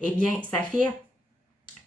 eh bien, ça fait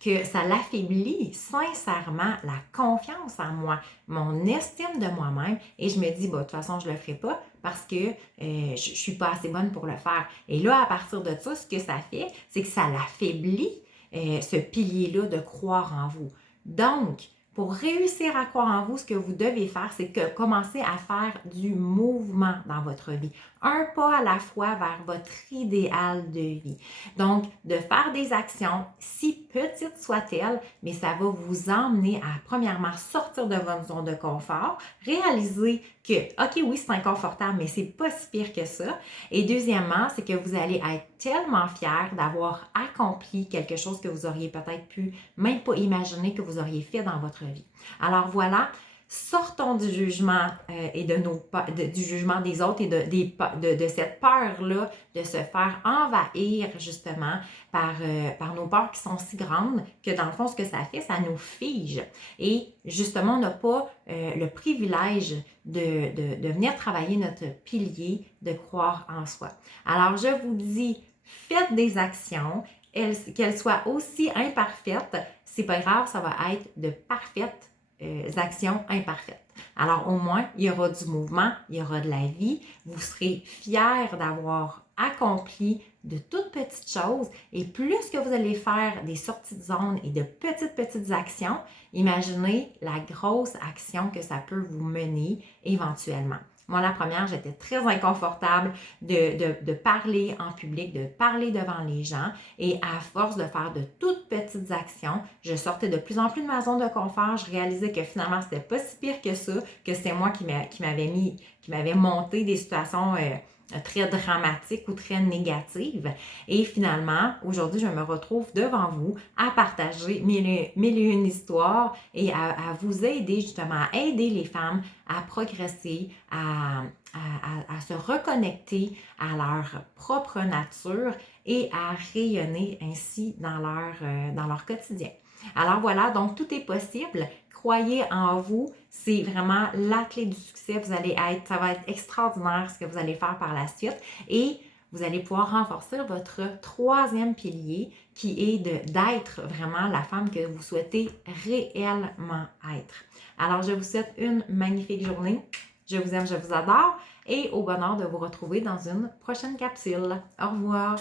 que ça l'affaiblit sincèrement la confiance en moi, mon estime de moi-même, et je me dis, bah, de toute façon, je ne le ferai pas parce que je ne suis pas assez bonne pour le faire. Et là, à partir de ça, ce que ça fait, c'est que ça l'affaiblit, ce pilier-là de croire en vous. Donc, pour réussir à croire en vous, ce que vous devez faire, c'est que commencer à faire du mouvement dans votre vie. Un pas à la fois vers votre idéal de vie. Donc, de faire des actions, si petites soient-elles, mais ça va vous emmener à, premièrement, sortir de votre zone de confort, réaliser que, OK, oui, c'est inconfortable, mais c'est pas si pire que ça. Et deuxièmement, c'est que vous allez être tellement fiers d'avoir accompli quelque chose que vous auriez peut-être pu même pas imaginer que vous auriez fait dans votre vie. Alors voilà, sortons du jugement et du jugement des autres et de cette peur-là de se faire envahir justement par nos peurs qui sont si grandes que dans le fond, ce que ça fait, ça nous fige. Et justement, on n'a pas le privilège de venir travailler notre pilier de croire en soi. Alors, je vous dis, faites des actions, qu'elles soient aussi imparfaites, c'est pas grave, ça va être de parfaites actions imparfaites. Alors au moins, il y aura du mouvement, il y aura de la vie, vous serez fiers d'avoir accompli de toutes petites choses et plus que vous allez faire des sorties de zone et de petites actions, imaginez la grosse action que ça peut vous mener éventuellement. Moi, la première, j'étais très inconfortable de parler en public, de parler devant les gens. Et à force de faire de toutes petites actions, je sortais de plus en plus de ma zone de confort. Je réalisais que finalement, c'était pas si pire que ça, que c'est moi qui m'avais monté des situations très dramatiques ou très négatives. Et finalement, aujourd'hui, je me retrouve devant vous à partager mille et une histoires et à vous aider justement, à aider les femmes à progresser, à se reconnecter à leur propre nature et à rayonner ainsi dans leur quotidien. Alors voilà, donc tout est possible. Croyez en vous, c'est vraiment la clé du succès. Ça va être extraordinaire ce que vous allez faire par la suite et vous allez pouvoir renforcer votre troisième pilier qui est d'être vraiment la femme que vous souhaitez réellement être. Alors, je vous souhaite une magnifique journée. Je vous aime, je vous adore et au bonheur de vous retrouver dans une prochaine capsule. Au revoir!